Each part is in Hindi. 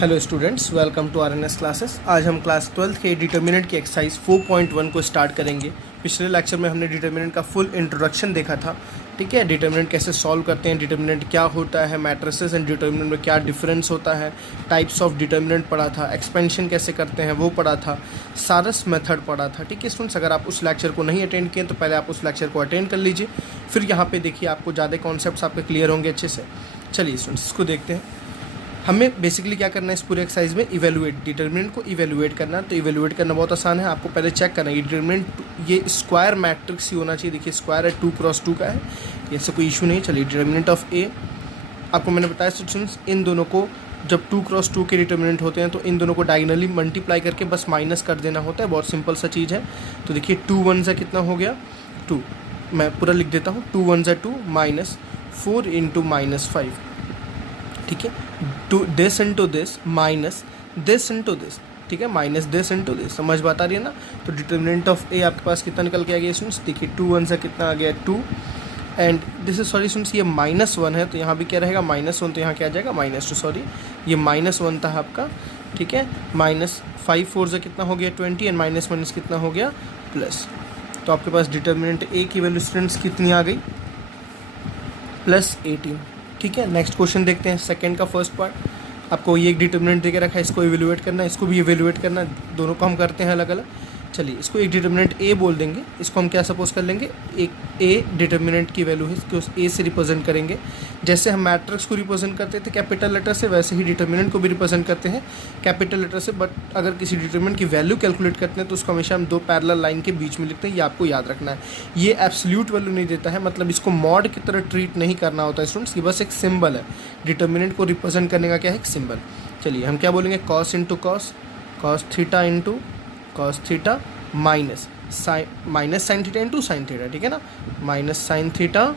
Hello students, welcome to RNS classes. आज हम क्लास 12th के डिटर्मिनेंट की एक्सरसाइज 4.1 को स्टार्ट करेंगे। पिछले लेक्चर में हमने डिटर्मिनेंट का फुल इंट्रोडक्शन देखा था। ठीक है, डिटर्मिनेंट कैसे सॉल्व करते हैं, डिटर्मिनेंट क्या होता है, मैट्रिसेस एंड डिटर्मिनेंट में क्या डिफरेंस होता है, टाइप्स ऑफ डिटर्मिनेंट पढ़ा था, एक्सपेंशन कैसे करते हैं वो पढ़ा था, सारस मेथड पढ़ा था। ठीक है स्टूडेंट्स, अगर आप उस लेक्चर को नहीं अटेंड किए तो पहले आप उस लेक्चर को अटेंड कर लीजिए, फिर यहाँ पे देखिए आपको ज़्यादा कॉन्सेप्ट्स आपके क्लियर होंगे अच्छे से। चलिए स्टूडेंट्स, इसको देखते हैं। हमें बेसिकली क्या करना है इस पूरे एक्सरसाइज में, इवेलुएट, डिटर्मिनेंट को इवेलुएट करना। तो इवेलुएट करना बहुत आसान है, आपको पहले चेक करना है ये डिटर्मिनेंट, ये स्क्वायर मैट्रिक्स ही होना चाहिए। देखिए स्क्वायर है, 2x2 का है, ऐसे कोई इशू नहीं। चलिए डिटर्मिनेंट ऑफ ए, आपको मैंने बताया स्टूडेंट्स, इन दोनों को जब 2x2 के डिटर्मिनेंट होते हैं तो इन दोनों को डायगनली मल्टीप्लाई करके बस माइनस कर देना होता है। बहुत सिंपल सा चीज़ है। तो देखिए 2 1 से कितना हो गया 2, मैं पूरा लिख देता हूँ। 2 1 से 2 माइनस 4 इंटू -5। ठीक है, to this into this minus this into this. ठीक है, माइनस दिस इंटू दिस। समझ बात आ रही है ना। तो डिटर्मिनेंट ऑफ ए आपके पास कितना निकल के आ गया स्टूडेंट्स, देखिए 2 1 से कितना आ गया 2, and this is sorry students, ये -1 है तो यहाँ भी क्या रहेगा -1, तो यहाँ क्या आ जाएगा -2। सॉरी, ये -1 था आपका। ठीक है, -5 4 से कितना हो गया 20, एंड माइनस कितना हो गया प्लस। तो आपके पास डिटर्मिनेंट ए की वैल्यू स्टूडेंट्स कितनी आ गई, +18। ठीक है, नेक्स्ट क्वेश्चन देखते हैं। सेकंड का फर्स्ट पार्ट, आपको ये एक डिटर्मिनेंट दे के रखा है, इसको इवेलुएट करना है, इसको भी इवेलुएट करना है, दोनों को हम करते हैं अलग अलग। चलिए इसको एक डिटर्मिनेंट ए बोल देंगे। इसको हम क्या सपोज कर लेंगे, एक ए डिटर्मिनेंट की वैल्यू है, इसको उस ए से रिप्रेजेंट करेंगे। जैसे हम मैट्रिक्स को रिप्रेजेंट करते थे कैपिटल लेटर से, वैसे ही डिटर्मिनेंट को भी रिप्रेजेंट करते हैं कैपिटल लेटर से। बट अगर किसी डिटर्मिनेंट की वैल्यू कैलकुलेट करते हैं तो उसको हमेशा हम दो पैरेलल लाइन के बीच में लिखते हैं, ये आपको याद रखना है। ये एब्सोल्यूट वैल्यू नहीं देता है, मतलब इसको मॉड की तरह ट्रीट नहीं करना होता है स्टूडेंट्स, ये बस एक सिंबल है। डिटर्मिनेंट को रिप्रेजेंट करने का क्या है, एक सिंबल। चलिए हम क्या बोलेंगे, cos into cos, cos theta into cos theta, minus sine theta into sine theta. ठीक है ना, माइनस साइन थीटा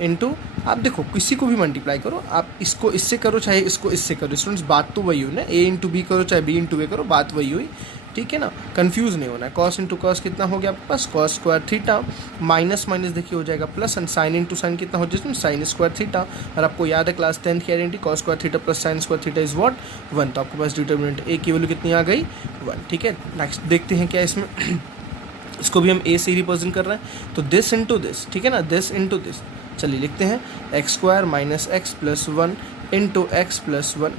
इंटू, आप देखो किसी को भी मल्टीप्लाई करो, आप इसको इससे करो चाहे इसको इससे करो स्टूडेंट्स, बात तो वही हुई ना। ए इंटू बी करो चाहे बी इंटू ए करो, बात वही हुई। ठीक है ना, कंफ्यूज नहीं होना है। कॉस इंटू कॉस कितना हो गया आपके पास, cos square theta, minus minus देखिए हो जाएगा plus, and sine into sine कितना हो जाएगा, साइन स्क्वायर थीटा। और आपको याद है क्लास 10 की identity, cos square theta plus sine square theta is what 1। तो आपके पास डिटर्मिनेंट ए की वैल्यू कितनी आ गई 1। ठीक है, नेक्स्ट देखते हैं क्या इसमें इसको भी हम ए से ही रिप्रेजेंट कर रहे हैं। तो दिस इंटू दिस, ठीक है ना, दिस इंटू दिस। चलिए लिखते हैं x square minus x plus 1 into x plus 1।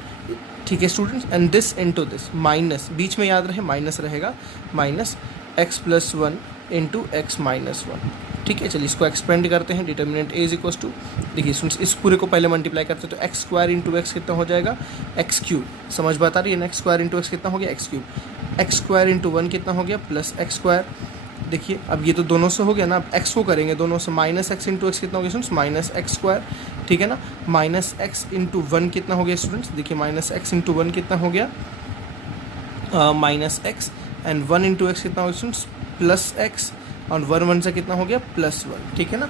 ठीक है students, and this into this, minus बीच में याद रहे माइनस रहेगा, minus x plus 1 into x minus 1। ठीक है, चलिए इसको एक्सपेंड करते हैं। Determinant A is equals to, देखिए स्टूडेंट्स इस पूरे को पहले मल्टीप्लाई करते हैं तो एक्स स्क्वायर इंटू एक्स कितना हो जाएगा, एक्स क्यूब। समझ बात आ रही है ना, एक्स स्क्वायर इंटू एक्स कितना हो गया, x cube. X square into 1 कितना हो गया, प्लस एक्स स्क्वायर। देखिए अब ये तो दोनों से हो गया ना, अब एक्स को करेंगे दोनों से, माइनस एक्स इंटू एक्स कितना हो गया स्टूडेंट्स, माइनस एक्स स्क्वायर। ठीक है ना, माइनस एक्स इंटू 1 कितना हो गया स्टूडेंट्स, देखिए माइनस एक्स इंटू 1 कितना हो गया, minus x, and 1 into x कितना हो गया स्टूडेंट्स, प्लस एक्स, और 1 1 से कितना हो गया +1। ठीक है ना,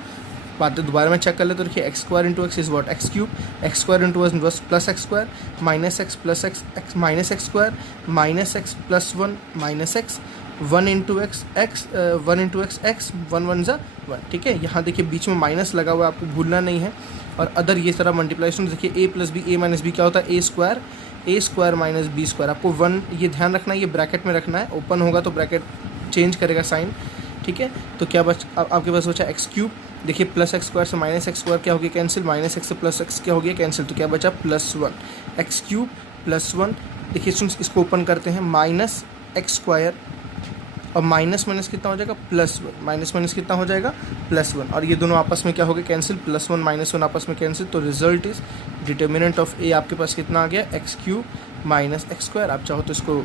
बातें दोबारा में चेक कर ले तो देखिए x square into x is what, x cube. X square into one was plus x square, minus x plus x, x minus x square, minus x plus 1 minus x, 1 into x x, 1 into x x, 1 1 ज़ा 1। ठीक है, यहाँ देखिए बीच में माइनस लगा हुआ है, आपको भूलना नहीं है। और अदर ये सारा मल्टीप्लाइजेशन देखिए ए प्लस बी, ए माइनस बी क्या होता है, ए स्क्वायर माइनस बी स्क्वायर। आपको 1 ये ध्यान रखना है, ये ब्रैकेट में रखना है, ओपन होगा तो ब्रैकेट चेंज करेगा साइन। ठीक है, तो क्या आपके पास बचा एक्स क्यूब। देखिए प्लस एक्स स्क्वायर से माइनस एक्स स्क्वायर क्या हो गया कैंसिल, माइनस एक्स से प्लस एक्स क्या हो गया कैंसिल, तो क्या बचा +1, एक्स क्यूब प्लस 1। देखिए स्टूडेंट्स इसको ओपन करते हैं, माइनस एक्स स्क्वायर और माइनस माइनस कितना हो जाएगा +1, माइनस माइनस कितना हो जाएगा +1, और ये दोनों आपस में क्या हो गया कैंसिल, +1 -1 आपस में कैंसिल। तो रिजल्ट इज डिटर्मिनेंट ऑफ ए आपके पास कितना आ गया, x cube minus x square. आप चाहो तो इसको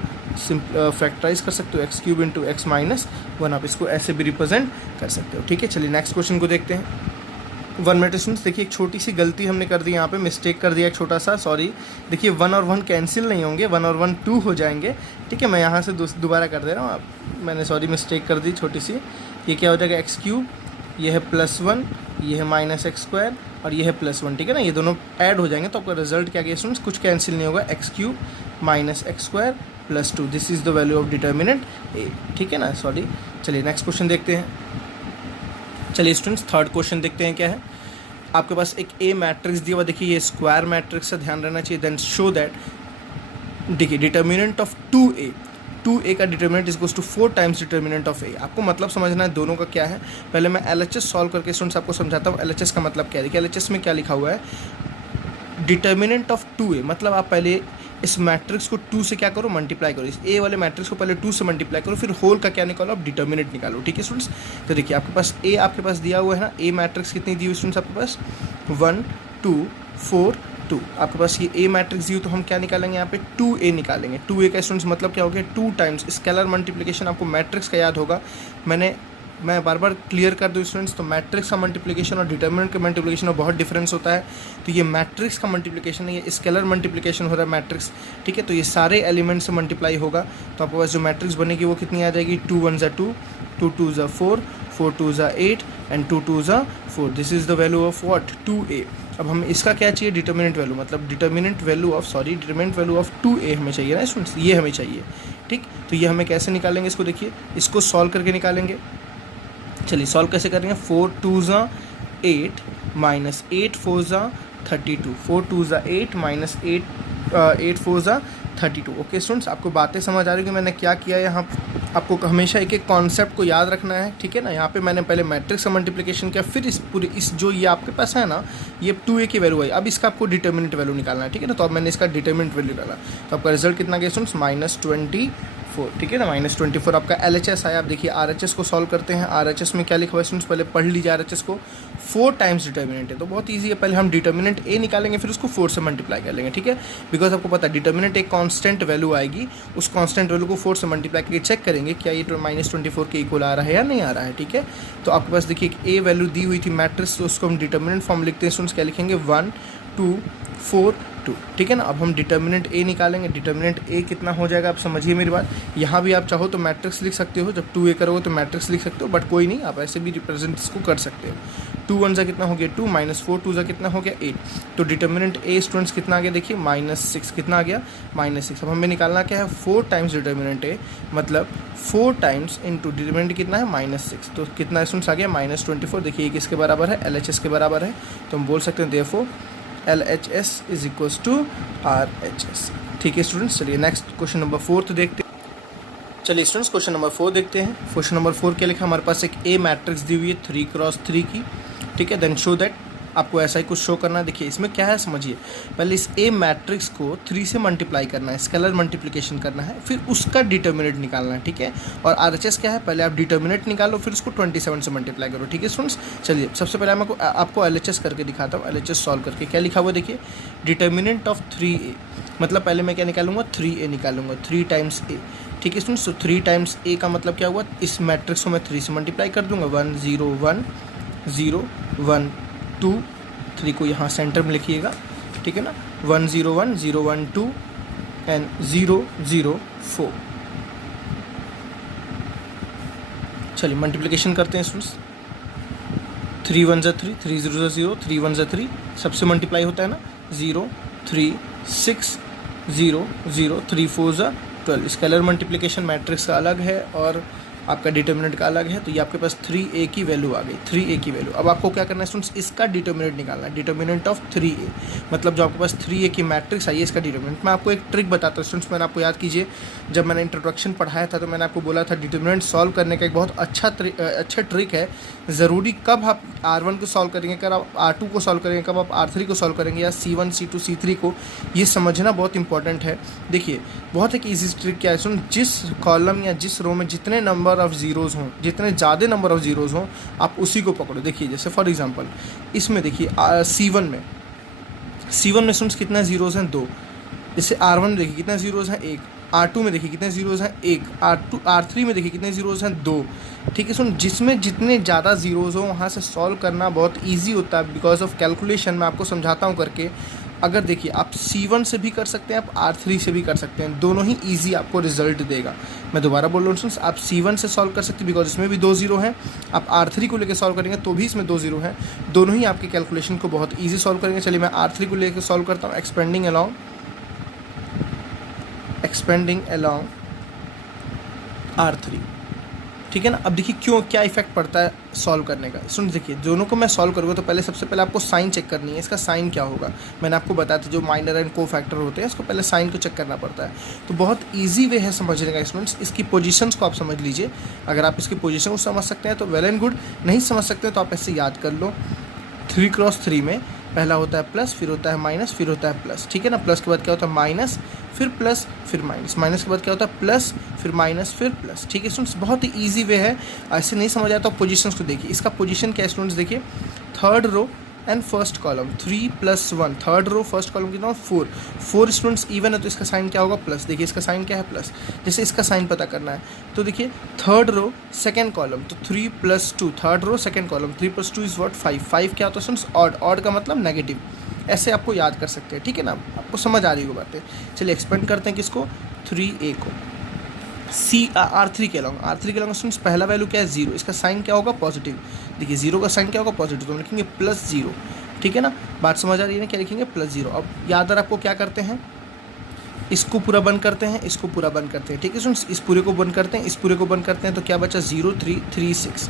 फैक्टराइज कर सकते हो, x cube into x minus 1, आप इसको ऐसे भी रिप्रेजेंट कर सकते हो। ठीक है, चलिए नेक्स्ट क्वेश्चन को देखते हैं। 1 मिनट स्टूडेंट्स, देखिए एक छोटी सी गलती हमने कर दी यहाँ पे, मिस्टेक कर दिया एक छोटा सा, सॉरी। देखिए 1 और 1 कैंसिल नहीं होंगे, 1 और 1 2 हो जाएंगे। ठीक है, मैं यहाँ से दोबारा कर दे रहा हूँ, मैंने सॉरी मिस्टेक कर दी छोटी सी। ये क्या हो जाएगा, एक्स क्यूब, ये है +1, ये है माइनस एक्स स्क्वायर, और ये है +1। ठीक है ना, ये दोनों ऐड हो जाएंगे तो आपका रिजल्ट क्या गया स्टूडेंट्स, कुछ कैंसिल नहीं होगा, x cube minus x square +2। This is the value of determinant A. ठीक है ना, सॉरी। चलिए नेक्स्ट क्वेश्चन देखते हैं। चलिए स्टूडेंट्स थर्ड क्वेश्चन देखते हैं क्या है। आपके पास एक ए मैट्रिक्स दिया हुआ, देखिए ये स्क्वायर मैट्रिक्स है, ध्यान रहना चाहिए। देन शो दैट देखिए डिटर्मिनेंट ऑफ 2a का determinant is goes to 4 times determinant of a। आपको मतलब समझना है दोनों का क्या है। पहले मैं LHS सॉल्व करके स्टूडेंट्स आपको समझाता हूँ LHS का मतलब क्या है। देखिए LHS में क्या लिखा हुआ है, डिटर्मिनेंट ऑफ 2a, मतलब आप पहले इस मैट्रिक्स को 2 से क्या करो, मल्टीप्लाई करो। इस a वाले मैट्रिक्स को पहले 2 से मल्टीप्लाई करो, फिर होल का क्या निकालो, आप डिटर्मिनेंट निकालो। ठीक है स्टूडेंट्स, तो देखिए आपके पास a आपके पास दिया हुआ है ना, a मैट्रिक्स कितनी दी हुई स्टूडेंट्स आपके पास 1 2 4 2। आपके पास ये a मैट्रिक्स दी हुई, तो हम क्या निकालेंगे यहाँ पे 2a निकालेंगे। 2a का स्टूडेंट्स मतलब क्या हो गया, 2 टाइम्स स्केलर मल्टीप्लिकेशन। आपको मैट्रिक्स का याद होगा, मैं बार बार क्लियर कर दूँ स्टूडेंट्स, तो मैट्रिक्स का मल्टीप्लिकेशन और डिटर्मिनेंट के मल्टीप्लिकेशन में बहुत डिफरेंस होता है। तो ये मैट्रिक्स का मल्टीप्लिकेशन है, ये स्केलर मल्टीप्लिकेशन हो रहा है मैट्रिक्स। ठीक है, तो ये सारे एलिमेंट से मल्टीप्लाई होगा, तो आपके पास जो मैट्रिक्स बनेगी वो कितनी आ जाएगी, 2 1 ज़ा 2, 2 2 ज़ा 4, 4 2 ज़ा 8 एंड 2 2 ज़ा 4। This is the value of what, 2a। अब हमें इसका क्या चाहिए, डिटर्मिनेंट वैल्यू, मतलब डिटर्मिनेंट वैल्यू ऑफ 2a हमें चाहिए ना स्टूडेंट्स, ये हमें चाहिए। ठीक, तो ये हमें कैसे निकालेंगे इसको, देखिए इसको सॉल्व करके निकालेंगे। चलिए सॉल्व कैसे करेंगे, 4 2 ज़ा 8 माइनस 8 4 ज़ा 32, 4 2 ज़ा 8 माइनस 8 4 ज़ा 32। ओके स्टूडेंट्स, आपको बातें समझ आ रही है कि मैंने क्या किया है यहाँ। आपको हमेशा एक एक कॉन्सेप्ट को याद रखना है। ठीक है ना, यहाँ पे मैंने पहले मैट्रिक्स का मल्टीप्लिकेशन किया, फिर इस जो ये आपके पास है ना, ये 2a की वैल्यू है। अब इसका आपको डिटर्मिनेंट वैल्यू निकालना है। ठीक है ना, तो अब मैंने इसका डिटर्मिनेंट वैल्यू निकाला, तो आपका रिजल्ट कितना गया स्टूडेंट्स, -24। ठीक है ना, -24 आपका LHS आया। आप देखिए RHS को सॉल्व करते हैं। RHS में क्या लिखा हुआ है स्टूडेंट्स, पहले पढ़ लीजिए RHS को। 4 टाइम्स डिटर्मिनेंट है, तो बहुत ईजी है। पहले हम डिटर्मिनेंट a निकालेंगे, फिर उसको 4 से मल्टीप्लाई कर लेंगे। ठीक है, बिकॉज आपको पता है डिटर्मिनेंट एक कांस्टेंट वैल्यू आएगी, उस कांस्टेंट वैल्यू को 4 से मल्टीप्लाई करके चेक करेंगे क्या ये -24 के इक्वल आ रहा है या नहीं आ रहा है। ठीक है, तो आपके पास देखिए एक a वैल्यू दी हुई थी मैट्रिक्स, तो उसको हम डिटर्मिनेंट फॉर्म लिखते हैं स्टूडेंट्स। क्या लिखेंगे, 1 2 4 2। ठीक है ना, अब हम डिटर्मिनेंट a निकालेंगे। डिटर्मिनेंट a कितना हो जाएगा, आप समझिए मेरी बात। यहाँ भी आप चाहो तो मैट्रिक्स लिख सकते हो, जब 2a करोगे तो मैट्रिक्स लिख सकते हो, बट कोई नहीं, आप ऐसे भी रिप्रेजेंट इसको कर सकते हो। 2 1 ज़ा कितना हो गया 2, -4 2 ज़ा कितना हो गया 8। तो डिटर्मिनेंट a स्टूडेंट्स कितना आ गया, देखिए -6 कितना आ गया, -6। अब हमें निकालना क्या है, 4 टाइम्स डिटर्मिनेंट a, मतलब 4 टाइम्स इंटू डिटर्मिनेंट कितना है -6, तो कितना स्टूडेंट्स आ गया -24। देखिए ये किसके बराबर है, LHS के बराबर है, तो हम बोल सकते हैं therefore LHS is equals to RHS। ठीक है स्टूडेंट्स, चलिए नेक्स्ट क्वेश्चन नंबर 4 देखते हैं। चलिए स्टूडेंट्स क्वेश्चन नंबर 4 देखते हैं। क्वेश्चन नंबर 4 क्या लिखा, हमारे पास एक A मैट्रिक्स दी हुई है 3 क्रॉस 3 की। ठीक है, देन शो दैट, आपको ऐसा ही कुछ शो करना है। देखिए इसमें क्या है समझिए, पहले इस A मैट्रिक्स को 3 से मल्टीप्लाई करना है, स्केलर मल्टीप्लिकेशन करना है, फिर उसका डिटर्मिनेंट निकालना है। ठीक है, और RHS क्या है, पहले आप डिटर्मिनेंट निकालो, फिर उसको 27 से मल्टीप्लाई करो। ठीक है स्टूडेंट्स, चलिए सबसे पहले मैं आपको LHS करके दिखाता हूँ। LHS सॉल्व करके क्या लिखा हुआ देखिए, डिटर्मिनेंट ऑफ 3a, मतलब पहले मैं क्या निकालूंगा, 3a निकालूंगा, 3 टाइम्स a। ठीक है स्टूडेंट्स, तो 3 टाइम्स a का मतलब क्या हुआ, इस मैट्रिक्स को मैं 3 से मल्टीप्लाई कर दूंगा, 1 0 1 0 1 2 3 को यहाँ सेंटर में लिखिएगा। ठीक है ना, 1 0 1 0 1 2 एंड 0 0 4। चलिए मल्टीप्लिकेशन करते हैं स्टूडेंट्स, 3 1 ज़ा 3, 3 0 ज़ा 0, 3 1 ज़ा 3, सबसे मल्टीप्लाई होता है ना, 0 3 6 0 0 3 4 ज़ा 12। स्केलर मल्टीप्लिकेशन मैट्रिक्स का अलग है और आपका डिटर्मिनेंट का अलग है, तो ये आपके पास 3a की वैल्यू आ गई, 3a की वैल्यू। अब आपको क्या करना है स्टूडेंट्स, इसका डिटर्मिनेंट निकालना है, डिटर्मिनेंट ऑफ 3a, मतलब जो आपके पास 3a की मैट्रिक्स आई है इसका डिटर्मिनेंट। मैं आपको एक ट्रिक बताता हूँ स्टूडेंट्स, मैंने आपको याद कीजिए, जब मैंने इंट्रोडक्शन पढ़ाया था तो मैंने आपको बोला था डिटर्मिनेंट सॉल्व करने का एक बहुत अच्छा ट्रिक है। ज़रूरी कब आप R1 को सॉल्व करेंगे, कब आप R2 को सॉल्व करेंगे, कब आप R3 को सॉल्व करेंगे, या C1 C2 C3 को, ये समझना बहुत इंपॉर्टेंट है। देखिए बहुत एक ईजी ट्रिक क्या है सुन, जिस कॉलम या जिस रो में जितने नंबर ऑफ जीरोज़ हों, जितने ज़्यादा नंबर ऑफ जीरोज़ हों, आप उसी को पकड़ो। देखिए जैसे फॉर एग्जांपल इसमें देखिए C1 में स्टूडेंट्स कितना जीरोज़ हैं, 2। जैसे R1 में देखिए कितना जीरोज़ हैं, 1। R2 में देखिए कितने जीरोज़ हैं, 1। R3 में देखिए कितने जीरोज़ हैं, 2। ठीक है सुन, जिसमें जितने ज़्यादा जीरोज़ हों वहाँ से सॉल्व करना बहुत ईजी होता है बिकॉज ऑफ कैलकुलेशन। मैं आपको समझाता हूँ करके। अगर देखिए आप C1 से भी कर सकते हैं, आप R3 से भी कर सकते हैं, दोनों ही ईजी आपको रिजल्ट देगा। मैं दोबारा बोल रहा हूँ स्टूडेंट्स, आप C1 से सॉल्व कर सकते हैं बिकॉज इसमें भी 2 जीरो हैं। आप R3 को लेकर सॉल्व करेंगे तो भी इसमें 2 जीरो हैं, दोनों ही आपके कैलकुलेशन को बहुत ईजी सॉल्व करेंगे। चलिए मैं R3 को लेकर सॉल्व करता हूँ। Expanding along R3। ठीक है ना। अब देखिए क्यों, क्या इफेक्ट पड़ता है सॉल्व करने का। सुन देखिए, दोनों को मैं सॉल्व करूँगा तो पहले सबसे पहले आपको साइन चेक करनी है, इसका साइन क्या होगा। मैंने आपको बताया था जो माइनर एंड को फैक्टर होते हैं इसको पहले साइन को चेक करना पड़ता है। तो बहुत ईजी वे है समझने का स्टूडेंट्स, इसकी पोजीशंस को आप समझ लीजिए। अगर आप इसकी पोजीशन को समझ सकते हैं तो वेल एंड गुड, नहीं समझ सकते तो आप ऐसे याद कर लो। 3x3 में पहला होता है प्लस, फिर होता है माइनस, फिर होता है प्लस, ठीक है ना। प्लस के बाद क्या होता है माइनस, फिर प्लस, फिर माइनस, माइनस के बाद क्या होता है प्लस, फिर माइनस, फिर प्लस, ठीक है स्टूडेंट्स। बहुत ही ईजी वे है, ऐसे नहीं समझ आया तो पोजीशंस को देखिए। इसका पोजीशन क्या है स्टूडेंट्स, देखिए third row and first column 3 + 1, third row first column कितना 4, 4 स्टूडेंट्स इवन है तो इसका साइन क्या होगा प्लस। देखिए इसका साइन क्या है प्लस, जैसे इसका साइन पता करना है तो देखिए थर्ड रो सेकंड कॉलम तो 3 + 2, third row second column 3 + 2 is what 5, 5 क्या होता है स्टूडेंट्स ऑड, ऑड का मतलब नेगेटिव। ऐसे आपको याद कर सकते हैं, ठीक है ना, आपको समझ आ रही होगी बातें। चलिए एक्सपेंड करते हैं किसको, 3a को। R3 के अलॉन्ग, R3 के अलॉन्ग स्टूडेंट्स पहला वैल्यू क्या है 0, इसका साइन क्या होगा पॉजिटिव। देखिए 0 का साइन क्या होगा पॉजिटिव, तो हम लिखेंगे +0, ठीक है ना। बात समझ आ रही है ना, क्या लिखेंगे +0। अब याद आपको क्या करते हैं, इसको पूरा बंद करते हैं, इसको पूरा बंद करते हैं, ठीक है स्टूडेंट्स। इस पूरे को बंद करते हैं, इस पूरे को बंद करते हैं तो क्या बचा 0 3 3 6,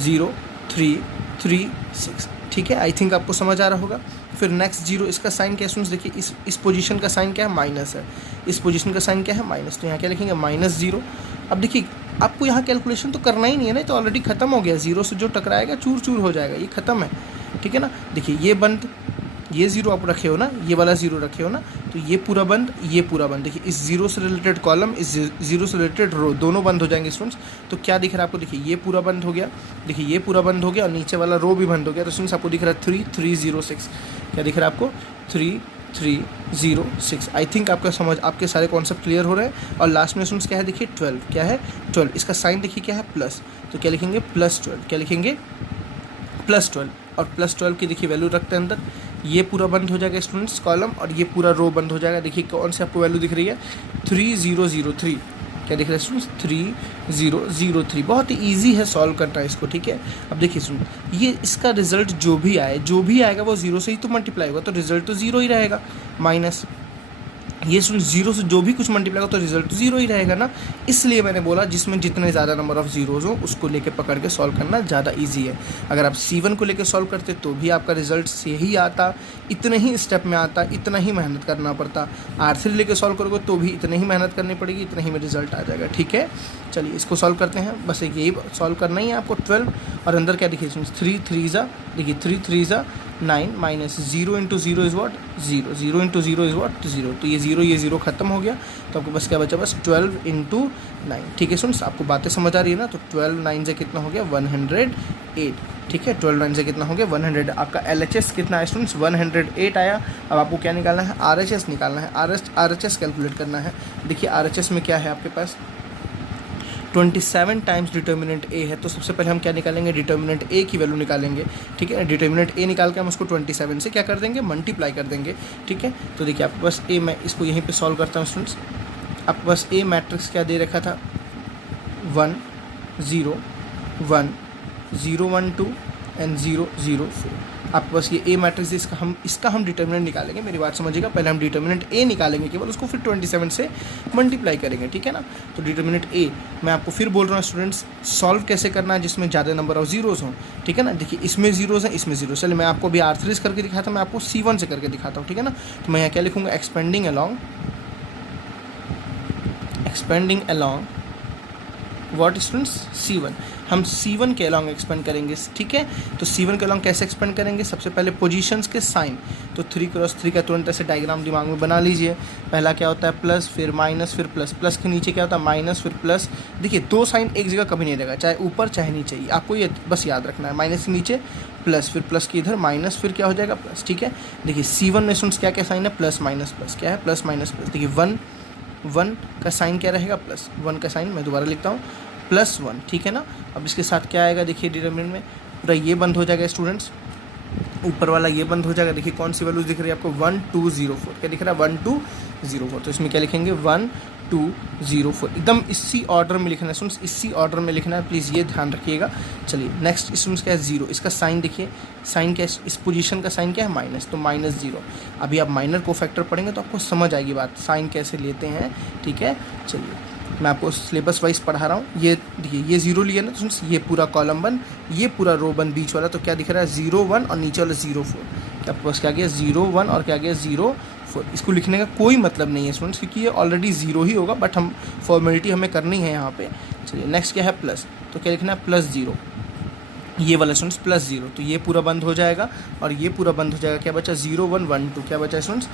0 3 3 6, ठीक है। आई थिंक आपको समझ आ रहा होगा। फिर नेक्स्ट 0, इसका साइन क्या है स्टूडेंट्स, देखिए इस पोजीशन का साइन क्या है माइनस है, इस पोजीशन का साइन क्या है माइनस, तो यहाँ क्या लिखेंगे -0। अब देखिए आपको यहाँ कैलकुलेशन तो करना ही नहीं है ना, तो ऑलरेडी खत्म हो गया, 0 से जो टकराएगा चूर चूर हो जाएगा, ये खत्म है, ठीक है ना। देखिए ये बंद, ये 0 आप रखे हो ना, ये वाला 0 रखे हो ना, तो ये पूरा बंद, ये पूरा बंद। देखिए इस 0 से रिलेटेड कॉलम, इस 0 से रिलेटेड रो, दोनों बंद हो जाएंगे स्टूडेंट्स। तो क्या दिख रहा है आपको, देखिए ये पूरा बंद हो गया, देखिए ये पूरा बंद हो गया और नीचे वाला रो भी बंद हो गया। तो स्टूडेंट्स आपको दिख रहा है 3 3 0 6, क्या दिख रहा है आपको 3 3 0 6। आई थिंक आपका समझ, आपके सारे कॉन्सेप्ट क्लियर हो रहे हैं। और लास्ट में स्टूडेंट्स क्या है, देखिए 12, क्या है 12, इसका साइन देखिए क्या है प्लस, तो क्या लिखेंगे +12, क्या लिखेंगे +12। और +12 की देखिए वैल्यू रखते हैं अंदर, ये पूरा बंद हो जाएगा स्टूडेंट्स कॉलम और ये पूरा रो बंद हो जाएगा। देखिए कौन से आपको वैल्यू दिख रही है 3003, क्या दिख रहा है स्टूडेंट्स 3003। बहुत ही ईजी है सॉल्व करना इसको, ठीक है। अब देखिए स्टूडेंट, ये इसका रिजल्ट जो भी आएगा वो 0 से ही तो मल्टीप्लाई होगा, तो रिजल्ट तो 0 ही रहेगा। माइनस ये सुन 0 से जो भी कुछ मल्टीप्लाई होगा तो रिजल्ट तो 0 ही रहेगा ना। इसलिए मैंने बोला जिसमें जितने ज़्यादा नंबर ऑफ जीरोज हो उसको लेके पकड़ के सॉल्व करना ज़्यादा इजी है। अगर आप C1 को लेके सॉल्व करते तो भी आपका रिजल्ट यही आता, इतने ही स्टेप में आता, इतना ही मेहनत करना पड़ता। R3 लेके सॉल्व करोगे तो भी इतनी ही मेहनत करनी पड़ेगी, इतने ही में रिजल्ट आ जाएगा, ठीक है। चलिए इसको सॉल्व करते हैं, बस एक यही सॉल्व करना ही है आपको 12 और अंदर क्या देखिए 3 3 देखिए 3 3 9 minus 0 into 0 is what 0, 0 into 0 is what 0। तो ये 0 खत्म हो गया, तो आपको बस क्या बचा, बस 12 इंटू 9, ठीक है स्टूडेंट्स। आपको बातें समझ आ रही है ना। तो 12 9 से कितना हो गया 108, ठीक है। 12 9 से कितना हो गया 100। आपका LHS कितना है स्टूडेंट्स 108 आया। अब आपको क्या निकालना है, RHS निकालना है, RHS कैलकुलेट करना है। देखिए RHS में क्या है आपके पास 27 टाइम्स डिटर्मिनेंट A है, तो सबसे पहले हम क्या निकालेंगे, डिटर्मिनेंट A की वैल्यू निकालेंगे, ठीक है। डिटर्मिनेंट A निकाल के हम उसको 27 से क्या कर देंगे, मल्टीप्लाई कर देंगे, ठीक है। तो देखिए आपके पास A, मैं इसको यहीं पे सॉल्व करता हूँ स्टूडेंट्स। आपके पास A मैट्रिक्स क्या दे रखा था 1 0 1 0 1 2 एंड 0 0 4। आपके पास ये A मैट्रिक्स इसका हम डिटर्मिनेंट निकालेंगे। मेरी बात समझिएगा, पहले हम डिटर्मिनेंट A निकालेंगे केवल, उसको फिर 27 से मल्टीप्लाई करेंगे, ठीक है ना। तो डिटर्मिनेंट A मैं आपको फिर बोल रहा हूँ स्टूडेंट्स, सॉल्व कैसे करना है जिसमें ज़्यादा नंबर ऑफ जीरोज़ हों, ठीक है ना। देखिए इसमें जीरोज़ हैं, इसमें जीरोज़। चलिए मैं आपको अभी R3 करके दिखाता हूँ, मैं आपको C1 से करके दिखाता हूँ, ठीक है ना। तो मैं यहाँ क्या लिखूँगा, expanding along what students C1। हम C1 के अलॉन्ग एक्सपेंड करेंगे, ठीक है। तो C1 के अलॉन्ग कैसे एक्सपेंड करेंगे, सबसे पहले पोजीशंस के साइन, तो 3 क्रॉस 3 का तुरंत ऐसे डायग्राम दिमाग में बना लीजिए। पहला क्या होता है प्लस, फिर माइनस, फिर प्लस, प्लस के नीचे क्या होता है माइनस, फिर प्लस। देखिए 2 साइन एक जगह कभी नहीं रहेगा, चाहे ऊपर चाहे नीचे, आपको ये बस याद रखना है। माइनस के नीचे प्लस, फिर प्लस के इधर माइनस, फिर क्या हो जाएगा प्लस, ठीक है। देखिए C1 में स्टूडेंट्स क्या क्या साइन है, प्लस माइनस प्लस, क्या है प्लस माइनस प्लस। देखिए 1 का साइन क्या रहेगा प्लस, 1 का साइन मैं दोबारा लिखता हूँ +1, ठीक है ना। अब इसके साथ क्या आएगा, देखिए डिटर्मिनेंट में पूरा ये बंद हो जाएगा स्टूडेंट्स, ऊपर वाला ये बंद हो जाएगा। देखिए कौन सी वैल्यूज दिख रही है आपको 1 2 0 4, क्या दिख रहा है 1 2 0 4। तो इसमें क्या लिखेंगे 1 2 0 4, एकदम इसी ऑर्डर में लिखना है स्टूडेंट्स, इसी ऑर्डर में लिखना है, प्लीज़ ये ध्यान रखिएगा। चलिए नेक्स्ट स्टूडेंट्स क्या है 0, इसका साइन देखिए, साइन क्या है, इस पोजीशन का साइन क्या है माइनस, तो -0। अभी आप माइनर को फैक्टर पढ़ेंगे तो आपको समझ आएगी बात, साइन कैसे लेते हैं, ठीक है। चलिए मैं आपको सिलेबस वाइज पढ़ा रहा हूँ। ये देखिए, ये 0 लिया ना, तो ये पूरा कॉलम 1, ये पूरा रो 1 बीच वाला, तो क्या दिख रहा है 0 1 और नीचे वाला 0 4। क्या आपके पास क्या गया 0 1 और क्या गया 0 4। इसको लिखने का कोई मतलब नहीं है स्टूडेंट्स, क्योंकि ये ऑलरेडी 0 ही होगा, बट हम फॉर्मेलिटी हमें करनी है यहाँ पे। चलिए नेक्स्ट क्या है प्लस, तो क्या लिखना है +0, ये वाला स्टूडेंट्स +0, तो ये पूरा बंद हो जाएगा और ये पूरा बंद हो जाएगा। क्या बचा 0 1 1 2, क्या बचा स्टूडेंट्स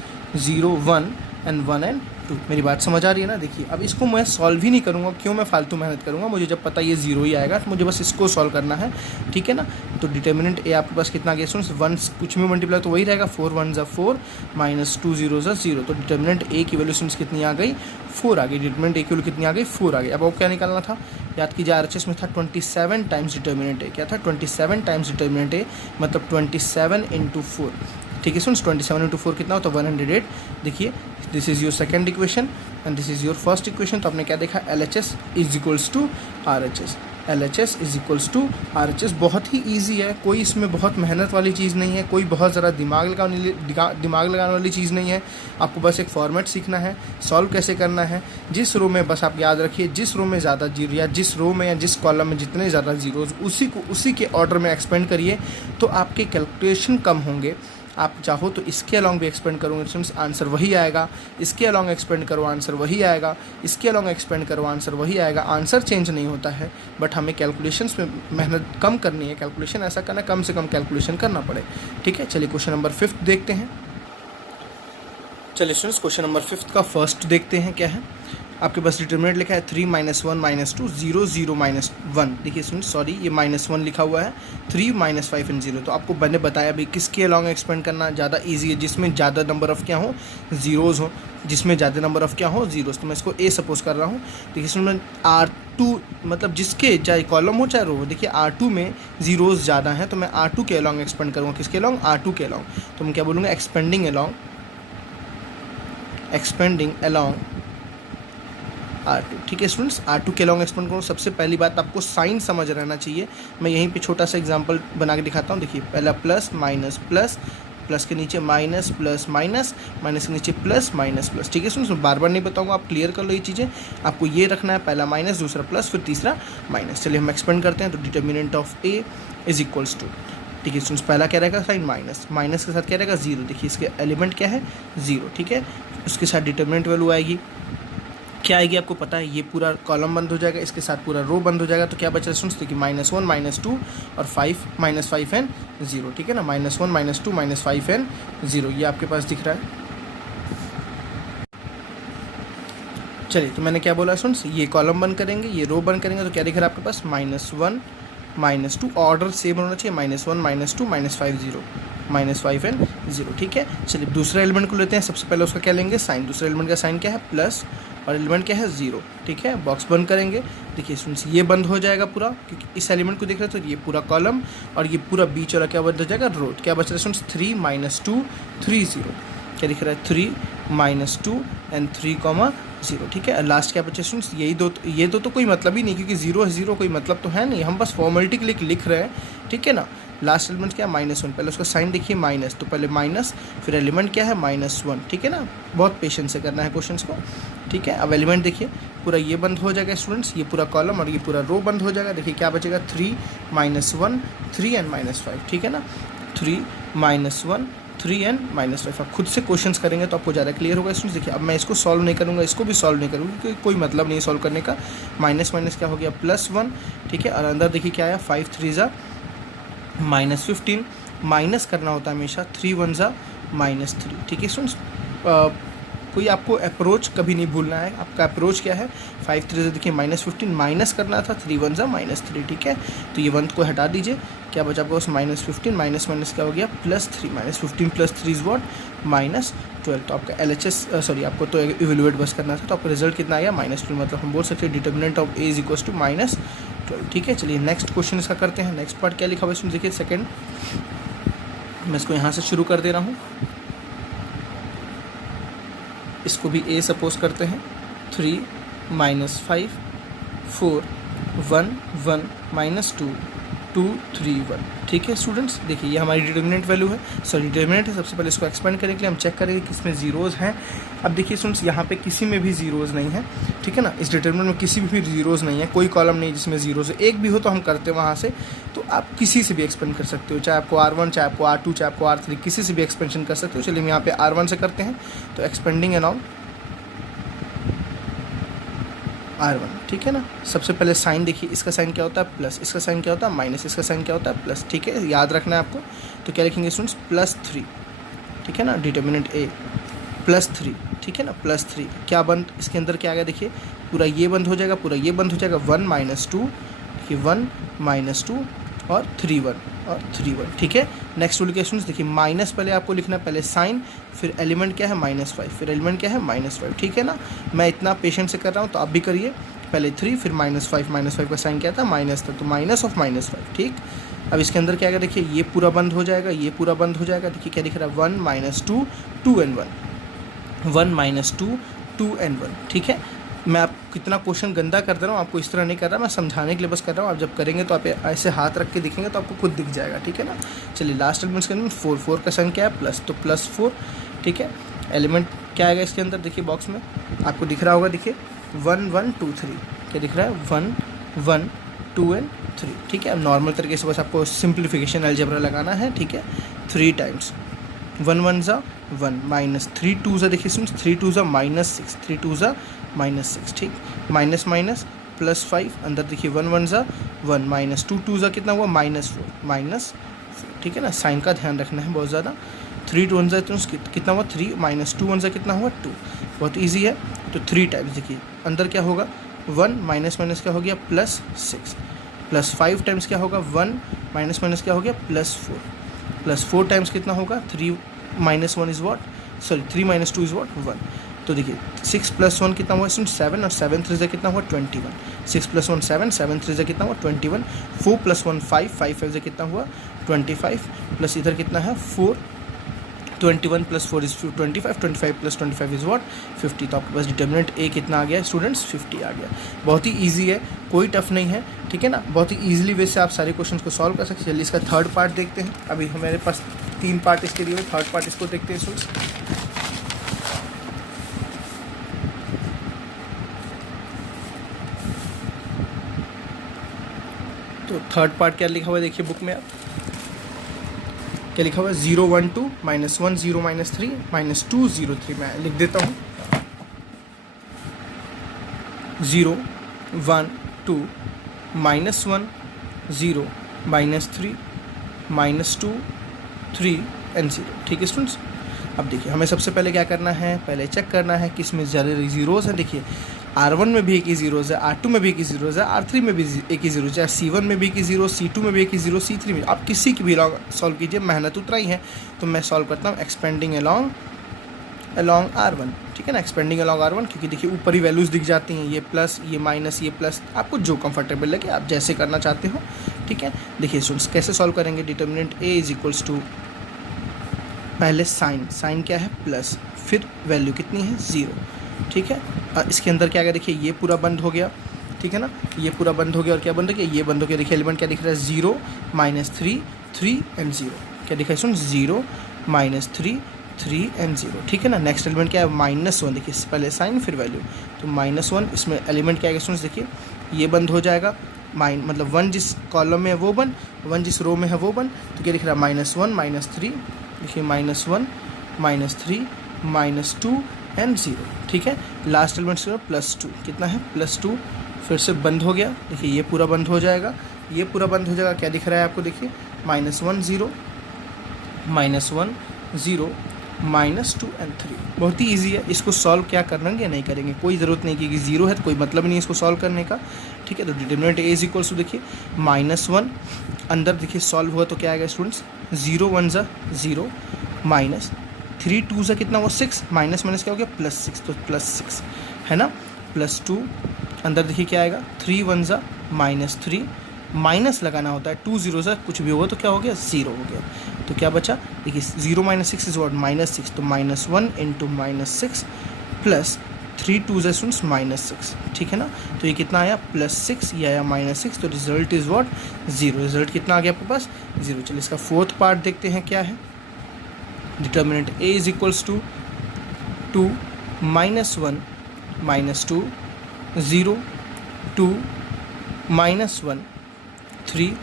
0 1 and 1 and 2। मेरी बात समझ आ रही है ना। देखिए अब इसको मैं सॉल्व ही नहीं करूँगा, क्यों मैं फालतू मेहनत करूँगा, मुझे जब पता ये 0 ही आएगा, तो मुझे बस इसको सॉल्व करना है, ठीक है ना। तो डिटर्मिनेंट ए आपके पास कितना गया स्टूडेंट्स 1, कुछ भी मल्टीप्लाई तो वही रहेगा, 4 1 ज़ा 4 -2 0 ज़ा 0। तो डिटर्मिनेंट ए की वैल्यू स्टूडेंट्स कितनी आ गई 4 आ गई। डिटर्मिनेंट ए की वैल्यू कितनी आ गई 4 आ गई। अब आपको क्या निकालना था, याद कीजिए RHS में था 27 टाइम्स डिटर्मिनेंट ए। क्या था 27 टाइम्स डिटर्मिनेंट ए, मतलब 27 × 4, ठीक है स्टूडेंट्स। 27 × 4 कितना होता है 108। देखिए this is your second equation and this is your first equation. तो आपने क्या देखा LHS = RHS, LHS = RHS। बहुत ही ईजी है, कोई इसमें बहुत मेहनत वाली चीज़ नहीं है, कोई बहुत ज़रा दिमाग लगाने वाली चीज़ नहीं है। आपको बस एक फॉर्मेट सीखना है, सॉल्व कैसे करना है। जिस रो में, बस आप याद रखिए, जिस रो में ज़्यादा जीरो या जिस रो में या जिस कॉलम में जितने ज़्यादा जीरोज़, उसी के ऑर्डर में एक्सपेंड करिए, तो आपके कैलकुलेशन कम होंगे। आप चाहो तो इसके अलॉन्ग भी एक्सपेंड करोगे स्टूडेंट्स, आंसर वही आएगा। इसके अलॉन्ग एक्सपेंड करो, आंसर वही आएगा। इसके अलॉन्ग एक्सपेंड करो, आंसर वही आएगा। आंसर चेंज नहीं होता है, बट हमें कैलकुलेशंस में मेहनत कम करनी है। कैलकुलेशन ऐसा करना, कम से कम कैलकुलेशन करना पड़े, ठीक है। चलिए क्वेश्चन नंबर 5 देखते हैं। चलिए स्टूडेंट्स क्वेश्चन नंबर 5 का फर्स्ट देखते हैं क्या है। आपके पास डिटर्मिनेंट लिखा है 3 - 1 - 2 0 0 -1। देखिए स्टूडेंट, सॉरी ये -1 लिखा हुआ है, 3 - 5 and 0। तो आपको मैंने बताया अभी किसके अलॉन्ग एक्सपेंड करना ज़्यादा ईजी है, जिसमें ज़्यादा नंबर ऑफ़ क्या हो जीरोज़ हो, जिसमें ज़्यादा नंबर ऑफ़ क्या हो जीरोज़। तो मैं इसको ए सपोज कर रहा हूँ। देखिए स्टूडेंट R2, मतलब जिसके चाहे कॉलम हो चाहे रो हो, देखिए R2 में जीरोज़ ज़्यादा हैं, तो मैं R2 के अलॉन्ग एक्सपेंड करूँगा। किसके अलॉन्ग R2 के अलॉन्ग। तो मैं क्या बोलूँगा एक्सपेंडिंग अलॉन्ग R2, ठीक है स्टूडेंट्स। R2 के अलॉन्ग एक्सपेंड करो। सबसे पहली बात आपको साइन समझ रहना चाहिए। मैं यहीं पे छोटा सा एग्जांपल बना के दिखाता हूँ। देखिए पहला प्लस माइनस प्लस, प्लस के नीचे माइनस प्लस माइनस, माइनस के नीचे प्लस माइनस प्लस, ठीक है स्टूडेंट्स। बार बार नहीं बताऊँगा, आप क्लियर कर लो ये चीज़ें। आपको ये रखना है, पहला माइनस, दूसरा प्लस, फिर तीसरा माइनस। चलिए हम एक्सपेंड करते हैं। तो determinant of A is equals to, ठीक है स्टूडेंट्स, पहला क्या रहेगा साइन माइनस, माइनस के साथ क्या रहेगा 0। देखिए इसके एलिमेंट क्या है 0, ठीक है। उसके साथ डिटर्मिनेंट वैल्यू आएगी, क्या आएगी आपको पता है, ये पूरा कॉलम बंद हो जाएगा, इसके साथ पूरा रो बंद हो जाएगा। तो क्या बचा स्टूडेंट्स, देखिए -1 -2 और 5 -5 and 0, ठीक है ना। -1 -2 -5 and 0 ये आपके पास दिख रहा है। चलिए तो मैंने क्या बोला स्टूडेंट्स, ये कॉलम बंद करेंगे, ये रो बंद करेंगे, तो क्या दिख रहा है आपके पास -1 -2, ऑर्डर सेम होना चाहिए, -1 -2 -5 0 -5 and 0, ठीक है। चलिए दूसरे एलिमेंट को लेते हैं। सबसे पहले उसका क्या लेंगे साइन। दूसरे एलिमेंट का साइन क्या है प्लस, और एलिमेंट क्या है 0, ठीक है। बॉक्स बंद करेंगे। देखिए स्टूडेंट्स ये बंद हो जाएगा पूरा, क्योंकि इस एलिमेंट को देख रहे हो, तो ये पूरा कॉलम और ये पूरा बीच वाला क्या बंद हो जाएगा रो। क्या बच रहा है स्टूडेंट्स 3 - 2 3 0, क्या दिख रहा है 3 - 2 and 3, 0, ठीक है। लास्ट क्या बचे स्टूडेंट्स, यही दो। ये दो तो कोई मतलब ही नहीं, क्योंकि 0 है 0, कोई मतलब तो है नहीं, हम बस फॉर्मेलिटी के लिए लिख रहे हैं, ठीक है ना। लास्ट एलिमेंट क्या है -1, पहले उसका साइन देखिए माइनस, तो पहले माइनस, फिर एलिमेंट क्या है -1, ठीक है ना। बहुत पेशेंस से करना है क्वेश्चंस को, ठीक है। अब एलिमेंट देखिए पूरा ये बंद हो जाएगा स्टूडेंट्स, ये पूरा कॉलम और ये पूरा रो बंद हो जाएगा। देखिए क्या बचेगा 3 - 1 3 and -5, ठीक है ना। 3 - 1 3 and -5। आप खुद से क्वेश्चंस करेंगे तो आपको ज़्यादा क्लियर होगा स्टूडेंट्स। देखिए अब मैं इसको सॉल्व नहीं करूँगा, इसको भी सॉल्व नहीं करूँगा, क्योंकि कोई मतलब नहीं है सॉल्व करने का। माइनस माइनस क्या हो गया +1, ठीक है। और अंदर देखिए क्या आया 5 3 ज़ा -15, माइनस करना होता है हमेशा, 3 1 ज़ा -3, ठीक है स्टूडेंट्स। कोई आपको अप्रोच कभी नहीं भूलना है। आपका अप्रोच क्या है 5 3 से देखिए -15, माइनस करना था, 3 1 ज़ा -3, ठीक है। तो ये 1 को हटा दीजिए, क्या बचा आपको -15 माइनस माइनस क्या हो गया +3, -15 + 3 इज़ व्हाट -12। तो आपका LHS सॉरी आपको तो इवेल्युएट बस करना था, तो आपका रिजल्ट कितना आया -12। मतलब हम बोल सकते हैं determinant of A is equals to -12, ठीक है। चलिए नेक्स्ट क्वेश्चन इसका करते हैं। नेक्स्ट पार्ट क्या लिखा हुआ है इसमें देखिए सेकंड, मैं इसको यहाँ से शुरू कर दे रहा हूँ। इसको भी ए सपोज करते हैं। 3 - 5 4 1 1 -2 2 3 1। ठीक है स्टूडेंट्स, देखिए ये हमारी डिटर्मिनेंट वैल्यू है, सॉरी डिटर्मिनेंट है। सबसे पहले इसको एक्सपेंड करने के लिए हम चेक करेंगे किसमें जीरोज़ हैं। अब देखिए स्टूडेंट्स यहाँ पे किसी में भी जीरोज़ नहीं है, ठीक है ना, इस डिटर्मिनेंट में किसी भी जीरोज़ नहीं है, कोई कॉलम नहीं जिसमें जीरोज़ है। एक भी हो तो हम करते हैं वहाँ से, तो आप किसी से भी एक्सपेंड कर सकते हो, चाहे आपको R1, चाहे आपको R2, चाहे आपको R3, किसी से भी एक्सपेंशन कर सकते हो। चलिए हम यहाँ पे R1 से करते हैं, तो एक्सपेंडिंग अलॉन्ग R1, ठीक है ना। सबसे पहले साइन देखिए, इसका साइन क्या होता है प्लस, इसका साइन क्या होता है माइनस, इसका साइन क्या होता है प्लस, ठीक है, याद रखना है आपको। तो क्या लिखेंगे स्टूडेंट्स, +3, ठीक है ना, डिटर्मिनेंट A +3, ठीक है ना, +3। क्या बंद, इसके अंदर क्या आ गया देखिए, पूरा ये बंद हो जाएगा, पूरा ये बंद हो जाएगा, 1 - 2, देखिए 1 - 2 और 3 1 और 3 1, ठीक है। नेक्स्ट रूल के स्टूडेंट्स देखिए, माइनस पहले आपको लिखना है, पहले साइन, फिर एलिमेंट क्या है -5, फिर एलिमेंट क्या है -5, ठीक है ना। मैं इतना पेशेंट से कर रहा हूँ, तो आप भी करिए। पहले 3, फिर -5 का साइन क्या था, माइनस था, तो माइनस ऑफ -5, ठीक। अब इसके अंदर क्या आएगा देखिए, ये पूरा बंद हो जाएगा, ये पूरा बंद हो जाएगा। देखिए क्या दिख रहा है, 1 - 2 2 and 1, 1 - 2 2 and 1, ठीक है। मैं आप कितना क्वेश्चन गंदा कर दे रहा हूँ, आपको इस तरह नहीं कर रहा, मैं समझाने के लिए बस कर रहा हूँ। आप जब करेंगे तो आप ऐसे हाथ रख के दिखेंगे तो आपको खुद दिख जाएगा, ठीक है ना। चलिए लास्ट एलिमेंट्स के अंदर 4 का साइन क्या है प्लस, तो +4, ठीक है। एलिमेंट क्या आएगा इसके अंदर देखिए, बॉक्स में आपको दिख रहा होगा, देखिए 1 1 2 3, क्या दिख रहा है 1 1 2 and 3, ठीक है। अब नॉर्मल तरीके से बस आपको सिंप्लीफिकेशन अलजेब्रा लगाना है, ठीक है। 3 टाइम्स 1 1 ज़ा 1 माइनस 3 2 ज़ा, देखिए सुन 3 2 ज़ा -6, 3 2 ज़ा -6, ठीक। माइनस माइनस +5, अंदर देखिए 1 1 ज़ा 1 माइनस 2 2 ज़ा कितना हुआ -4, ठीक है ना। साइन का ध्यान रखना है बहुत ज़्यादा। 3 2 1 ज़ा कितना हुआ 3, -2 1 ज़ा कितना हुआ 2, बहुत ईजी है। तो 3 टाइम्स देखिए अंदर क्या होगा 1 माइनस माइनस क्या हो गया +6, +5 टाइम्स क्या होगा 1 माइनस माइनस क्या हो गया +4, +4 टाइम्स कितना होगा 3 - 1 is what, sorry 3 - 2 is what 1। तो देखिए 6 + 1 कितना हुआ इसमें 7, और 7 3 कितना हुआ 21, 6 + 1 7, 7 3 कितना हुआ 21, 4 + 1 5, 5 5 कितना हुआ 25, प्लस इधर कितना है 4, 21 + 4 इज़ 25, 25 + 25 इज़ व्हाट 50। तो आपके पास डिटर्मिनेंट A कितना आ गया स्टूडेंट्स 50 आ गया। बहुत ही ईजी है, कोई टफ नहीं है, ठीक है ना। बहुत ही ईजिली वे से आप सारे क्वेश्चन को सॉल्व कर सकते हैं। चलिए इसका थर्ड पार्ट देखते हैं। अभी हमारे पास 3 पार्ट इसके दिए हुए, थर्ड पार्ट इसको देखते हैं स्टूडेंट्स। तो थर्ड पार्ट क्या लिखा हुआ है देखिए बुक में, आप क्या लिखा हुआ है 0 1 2 -1 0 -3 -2 0 3। मैं लिख देता हूँ 0 1 2 -1 0 -3 -2 3 and 0, ठीक है स्टूडेंट्स। अब देखिए हमें सबसे पहले क्या करना है, पहले चेक करना है कि इसमें ज़्यादा ज़ीरोज़ हैं। देखिए R1 में भी एक ही ज़ीरोज़ है, R2 में भी एक ही ज़ीरोज़ है, R3 में भी एक ही ज़ीरो है, C1 में भी एक ही ज़ीरो, C2 में भी एक ही ज़ीरो, C3 में। आप किसी की भी सॉल्व कीजिए, मेहनत उतना ही है। तो मैं सॉल्व करता हूँ एक्सपेंडिंग अलॉन्ग R1, ठीक है ना, एक्सपेंडिंग अलॉन्ग R1, क्योंकि देखिए ऊपर ही वैल्यूज़ दिख जाती हैं, ये प्लस ये माइनस ये प्लस, आपको जो कंफर्टेबल लगे आप जैसे करना चाहते हो, ठीक है। देखिए स्टूडेंट्स कैसे सॉल्व करेंगे, डिटर्मिनेंट A = पहले साइन क्या है प्लस, फिर वैल्यू कितनी है 0, ठीक है। इसके अंदर क्या गया देखिए ये पूरा बंद हो गया, ठीक है ना, ये पूरा बंद हो गया, और क्या बंद हो गया ये बंद हो गया। देखिए एलिमेंट क्या दिख रहा है 0 -3 3 and 0, क्या दिखा है सुन 0 -3 3 and 0, ठीक है ना। नेक्स्ट एलिमेंट क्या है -1, देखिए पहले साइन फिर वैल्यू, तो -1 इसमें एलिमेंट क्या है स्टूडेंट्स, देखिए ये बंद हो जाएगा, मतलब 1 जिस कॉलम में है वो बंद, 1 जिस रो में है वो बंद। तो क्या दिख रहा है -1 -3, देखिए -1 -3 -2 and 0, ठीक है। लास्ट एलिमेंट से +2 कितना है +2, फिर से बंद हो गया, देखिए ये पूरा बंद हो जाएगा, ये पूरा बंद हो जाएगा। क्या दिख रहा है आपको, देखिए -1 0 -1 0 -2 and 3। बहुत ही ईजी है, इसको सॉल्व क्या करेंगे नहीं करेंगे, कोई ज़रूरत नहीं कि 0 है तो कोई मतलब नहीं है इसको सॉल्व करने का, ठीक है। तो डिटर्मिनेंट A = देखिए -1, अंदर देखिए सॉल्व हुआ तो क्या आएगा स्टूडेंट्स 0 1 ज़ा 0 माइनस 3 2 ज़ा कितना हुआ 6, माइनस माइनस क्या हो गया +6, तो +6 है ना, +2 अंदर देखिए क्या आएगा 3 1 ज़ा -3, माइनस लगाना होता है, 2 0 ज़ा कुछ भी होगा तो क्या हो गया 0 हो गया। तो क्या बचा देखिए 0 - 6 इज़ व्हाट -6, तो -1 × -6 + 3 2 स्टूडेंट्स -6, ठीक है ना। तो ये कितना आया +6, ये आया -6, तो रिजल्ट इज़ व्हाट 0। रिजल्ट कितना आ गया आपके पास 0। चलिए इसका फोर्थ पार्ट देखते हैं क्या है। Determinant a is equals to 2 -1 -2 0 2 -1 3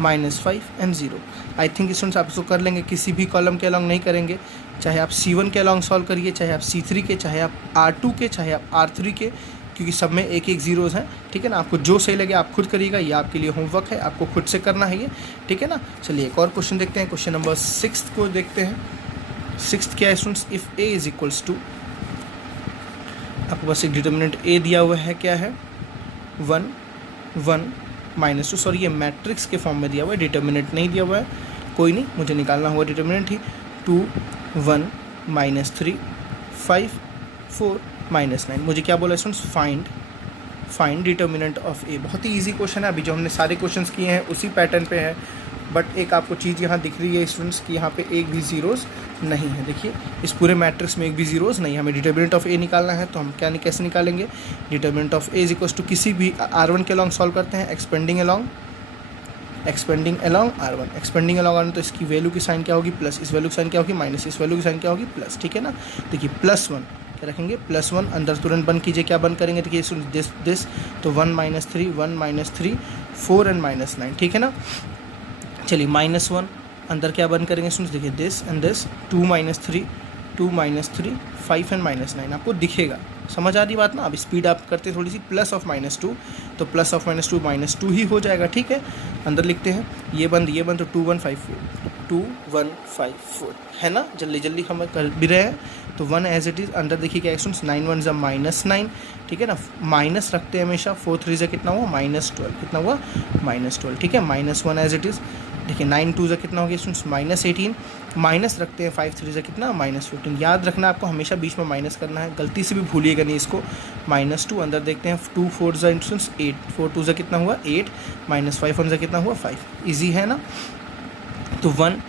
-5 and 0। I think students आप इसको कर लेंगे, किसी भी कॉलम के अलॉन्ग नहीं करेंगे, चाहे आप C1 के अलॉन्ग सॉल्व करिए, चाहे आप C3 के, चाहे आप R2 के, चाहे आप R3 के, क्योंकि सब में एक एक ज़ीरोज़ हैं, ठीक है ना। आपको जो सही लगे आप खुद करिएगा, ये आपके लिए होमवर्क है, आपको खुद से करना है ये, ठीक है ना। चलिए एक और क्वेश्चन देखते हैं, क्वेश्चन नंबर 6 को देखते हैं। 6 क्या है students, if a is equals to, आपके पास एक डिटर्मिनेंट a दिया हुआ है, क्या है 1 1 -2, सॉरी ये मैट्रिक्स के फॉर्म में दिया हुआ है, डिटर्मिनेंट नहीं दिया हुआ है, कोई नहीं, मुझे निकालना हुआ डिटर्मिनेंट ही। 2 1 -3 5 4 -9। मुझे क्या बोला स्टूडेंट्स, फाइंड डिटर्मिनेंट ऑफ ए। बहुत ही इजी क्वेश्चन है, अभी जो हमने सारे क्वेश्चंस किए हैं उसी पैटर्न पे है, बट एक आपको चीज़ यहाँ दिख रही है स्टूडेंट्स कि यहाँ पे एक भी ज़ीरोज़ नहीं है। देखिए इस पूरे मैट्रिक्स में एक भी ज़ीरोज़ नहीं है, हमें डिटर्मिनेंट ऑफ ए निकालना है, तो हम क्या कैसे निकालेंगे, determinant of A is equals to किसी भी R1 के अलॉन्ग सॉल्व करते हैं, expanding along R1, expanding along R1, तो इसकी वैल्यू की साइन क्या होगी प्लस, इस वैल्यू की साइन क्या होगी माइनस, इस वैल्यू की साइन क्या होगी प्लस, ठीक है ना। देखिए +1 क्या रखेंगे, +1 अंदर तुरंत बंद कीजिए, क्या बंद करेंगे, देखिए दिस तो 1 -3 1 -3 4 एंड -9, ठीक है ना। चलिए -1 अंदर क्या बंद करेंगे स्टूडेंट्स, देखिए दिस एंड दिस 2 -3 5 एंड -9 आपको दिखेगा। समझ आ रही बात ना। अब स्पीड आप करते हैं थोड़ी सी, +2 तो +2 -2 ही हो जाएगा, ठीक है। अंदर लिखते हैं ये बंद तो 2154 है ना। जल्दी जल्दी हम कर भी रहे हैं, तो 1 एज इट इज़ अंदर देखिए क्या स्टूडेंट्स 9 1 -9, ठीक है ना। माइनस रखते हैं हमेशा, 4 3 कितना हुआ -12, कितना हुआ -12, ठीक है। -1 एज इट इज़, देखिए 9 2 कितना हो गया स्टूडेंट्स -18, माइनस रखते हैं 5 3 कितना -15। याद रखना आपको हमेशा बीच में माइनस करना है, गलती से भी भूलिएगा नहीं इसको। -2 अंदर देखते हैं 2 4 स्टूडेंट्स 8 4 2 कितना हुआ 8, -5 1 कितना हुआ 5, ईजी है ना। तो 1,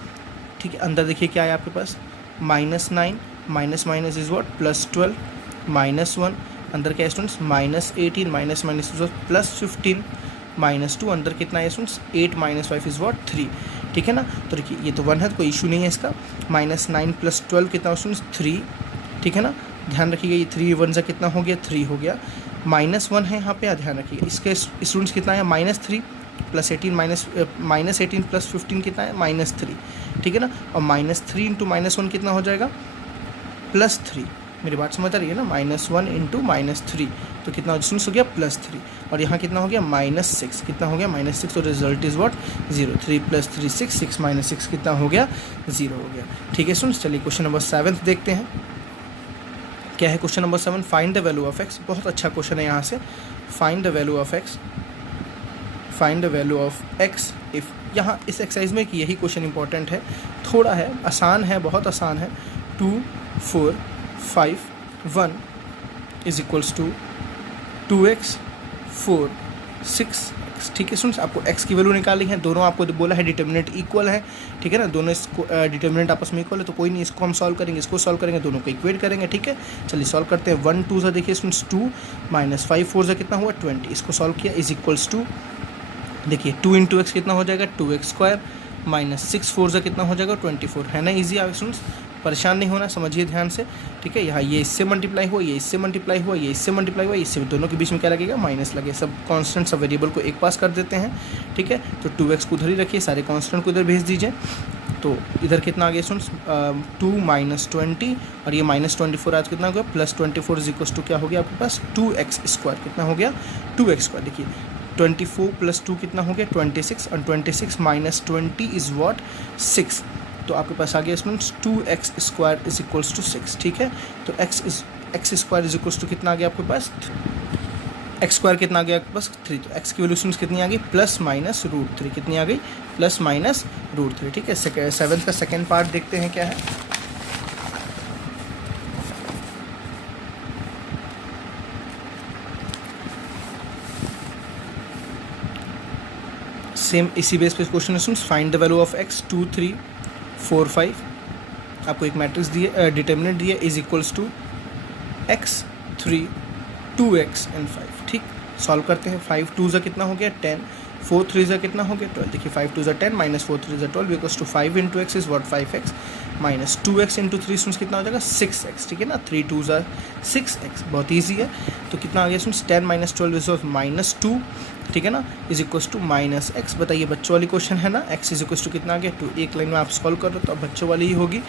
ठीक है। अंदर देखिए क्या है आपके पास -9 माइनस इज व्हाट +12, -1 अंदर क्या है स्टूडेंट्स -18 माइनस इज व्हाट +15, -2 अंदर कितना है स्टूडेंट्स 8 -5 इज व्हाट 3, ठीक है ना। तो देखिए ये तो 1 है, तो कोई इशू नहीं है इसका। -9 + 12 कितना स्टूडेंट्स 3, ठीक है ना। ध्यान रखिएगा ये 3 1 से कितना हो गया 3 हो गया। -1 है यहाँ पे, ध्यान रखिएगा इसके स्टूडेंट्स कितना है -3 + 18 -18 + 15 कितना है -3, ठीक है ना। और -3 × -1 कितना हो जाएगा +3। मेरी बात समझ आ रही है ना। -1 × -3 तो कितना स्टूडेंट्स हो गया +3, और यहाँ कितना हो गया -6, कितना हो गया -6, तो रिजल्ट इज़ व्हाट 0। 3 + 3 6 6 - 6 कितना हो गया 0 हो गया, ठीक है स्टूडेंट्स। चलिए क्वेश्चन नंबर 7 देखते हैं क्या है। Question number 7, find the value of x। बहुत अच्छा क्वेश्चन है यहाँ से। Find the value of x if, यहाँ इस एक्सरसाइज में यही क्वेश्चन इंपॉर्टेंट है, थोड़ा है आसान है, बहुत आसान है। 2 4 5 1 is equals to 2x 4 6x, ठीक है स्टूडेंट्स। आपको x की वैल्यू निकालनी है, दोनों आपको बोला है डिटर्मिनेंट इक्वल है, ठीक है ना। दोनों इसको डिटर्मिनेंट आपस में इक्वल है, तो कोई नहीं, इसको हम सॉल्व करेंगे, इसको सॉल्व करेंगे, दोनों को इक्वेट करेंगे, ठीक है। चलिए सॉल्व करते हैं। 1 2 से देखिए स्टूडेंट्स 2 -5 4 से कितना हुआ 20, इसको सॉल्व किया इज इक्वल्स टू, देखिए 2 × x कितना हो जाएगा 2x² -6 4 से कितना हो जाएगा 24, है ना। ईजी आ स्टूडेंट्स, परेशान नहीं होना, समझिए ध्यान से, ठीक है। यहाँ ये इससे मल्टीप्लाई हुआ, ये इससे मल्टीप्लाई हुआ, ये इससे मल्टीप्लाई हुआ, इससे दोनों के बीच में क्या लगेगा माइनस लगे। सब कांस्टेंट सब वेरिएबल को एक पास कर देते हैं, ठीक है। तो 2x को उधर ही रखिए, सारे कांस्टेंट को इधर भेज दीजिए। तो इधर कितना आ गया स्टूडेंट्स 2 -20, और ये -24 आज कितना हो गया +24 इज इक्वल्स टू क्या हो गया आपके पास 2x², कितना हो गया 2x²। देखिए 24 + 2 कितना हो गया 26, और 26 - 20 इज़ व्हाट 6, तो आपके पास आ गया students 2x² is equals to 6, ठीक है। तो x² इज इक्वल्स टू कितना आ गया आपके पास x² कितना आ गया आपके पास 3, तो x की वैल्यू स्टूडेंट्स कितनी आ गई +−√3, कितनी आ गई +−√3, ठीक है। 7th का सेकेंड पार्ट देखते हैं क्या है। सेम इसी बेस पे क्वेश्चन है students, find the value of x 2 3 4 5। आपको एक मैट्रिक्स दिए, डिटर्मिनेंट दिए is equals to x 3, 2x and 5। ठीक, सॉल्व करते हैं। 5 2 ज़ा कितना हो गया 10, 4 3 ज़ा कितना हो गया 12। देखिए 5 2 ज़ा 10 माइनस 4 3 ज़ा 12 equals to 5 into x is what 5x minus 2x into 3 students कितना हो जाएगा 6x। ठीक है ना, 3 2 ज़ा 6x, बहुत ईजी है। तो कितना आ गया स्टूडेंट्स 10 माइनस 12 इज माइनस 2, ठीक है ना, is equals to minus x। बताइए बच्चों वाली क्वेश्चन है ना, x इज इक्वल्स टू कितना आ गया 2। एक लाइन में आप सॉल्व कर रहे हो तो अब बच्चों वाली ही होगी।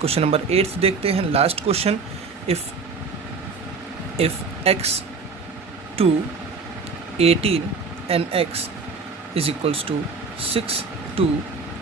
क्वेश्चन नंबर 8 देखते हैं, last question. If x to 18 and x is equals to 6 to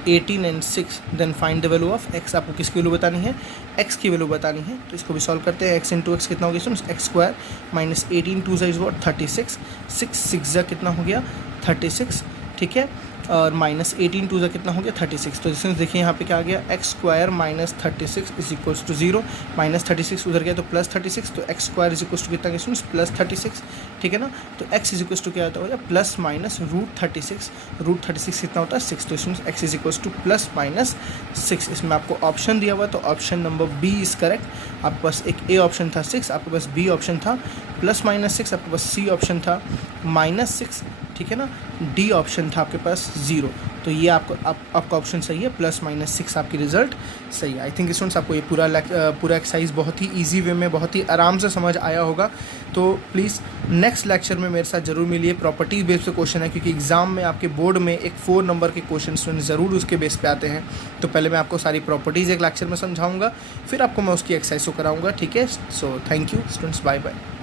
18 and 6 then find the value of x। आपको किसकी वैल्यू बतानी है, x की वैल्यू बतानी है। तो इसको भी सॉल्व करते हैं। x इंटू एक्स कितना हो गया students x square minus 18 2 is what 36, 6 6 जा कितना हो गया 36, ठीक है, और माइनस 18 2 जा कितना हो गया 36। तो इसमें देखिए यहाँ पे क्या आ गया x square minus 36 is equals to 0, minus 36 उधर गया तो प्लस 36, तो x square is equals to कितना गया स्टूडेंट्स प्लस 36, ठीक है ना। तो एक्स इज इक्वल्स टू क्या होता है प्लस माइनस रूट 36, रूट 36 कितना होता है 6, तो इसमें x is equals to plus minus 6। इसमें आपको ऑप्शन दिया हुआ तो option number B is correct. आपके पास एक ए ऑप्शन था 6, आपके पास बी ऑप्शन था प्लस माइनस 6, आपके पास सी ऑप्शन था माइनस 6, ठीक है ना, डी ऑप्शन था आपके पास 0। तो ये आपका ऑप्शन सही है, प्लस माइनस 6 आपकी रिजल्ट सही है। आई थिंक स्टूडेंट्स आपको ये पूरा एक्सरसाइज बहुत ही इजी वे में बहुत ही आराम से समझ आया होगा। तो प्लीज़ नेक्स्ट लेक्चर में मेरे साथ ज़रूर मिलिए। प्रॉपर्टी बेस पे क्वेश्चन है, क्योंकि एग्जाम में आपके बोर्ड में एक 4 नंबर के क्वेश्चन स्टूडेंट ज़रूर उसके बेस पे आते हैं। तो पहले मैं आपको सारी प्रॉपर्टीज़ एक लेक्चर में समझाऊंगा, फिर आपको मैं उसकी एक्सरसाइज को कराऊंगा, ठीक है। So thank you students, bye bye.